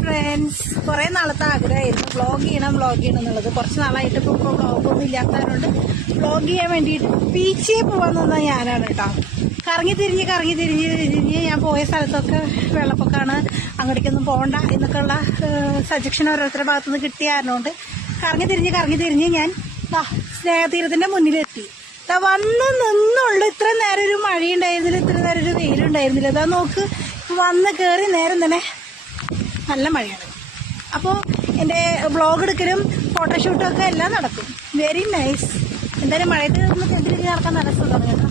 Friends, കുറെ നാളത്തെ ആഗ്രഹമായിരുന്നു വ്ളോഗ് ചെയ്യണം എന്നുള്ളത്. കുറച്ച് നാളായിട്ട് ഇപ്പോൾ വ്ളോഗൊന്നും ഇല്ലാത്തതുകൊണ്ട് വ്ളോഗ് ചെയ്യാൻ വേണ്ടിയിട്ട് ബീച്ചിൽ പോകാൻ നിന്ന ഞാനാണ് കേട്ടോ. കറങ്ങി തിരിഞ്ഞ് ഞാൻ പോയ സ്ഥലത്തൊക്കെ വെള്ളപ്പൊക്കമാണ്, അങ്ങോട്ടേക്കൊന്നും പോകണ്ട എന്നൊക്കെയുള്ള സജഷൻ ഓരോരുത്തരുടെ ഭാഗത്തുനിന്ന് കിട്ടിയ കാരണമുണ്ട് കറങ്ങി തിരിഞ്ഞ് ഞാൻ സ്നേഹതീരത്തിന്റെ മുന്നിലെത്തി. വന്ന് നിന്നുള്ളു. ഇത്ര നേരം ഒരു മഴയുണ്ടായിരുന്നില്ല, ഇത്ര നേരം ഒരു വെയിലുണ്ടായിരുന്നില്ല. അതാ നോക്ക്, വന്ന് കയറി നേരം തന്നെ നല്ല മഴയാണ്. അപ്പോൾ എൻ്റെ വ്ളോഗ് എടുക്കലും ഫോട്ടോഷൂട്ടും ഒക്കെ എല്ലാം നടക്കും. Very nice. എന്തായാലും മഴയത്ത് നിന്ന് എന്തിനു നടക്കാൻ നല്ല സുഖമാണ് കേട്ടോ.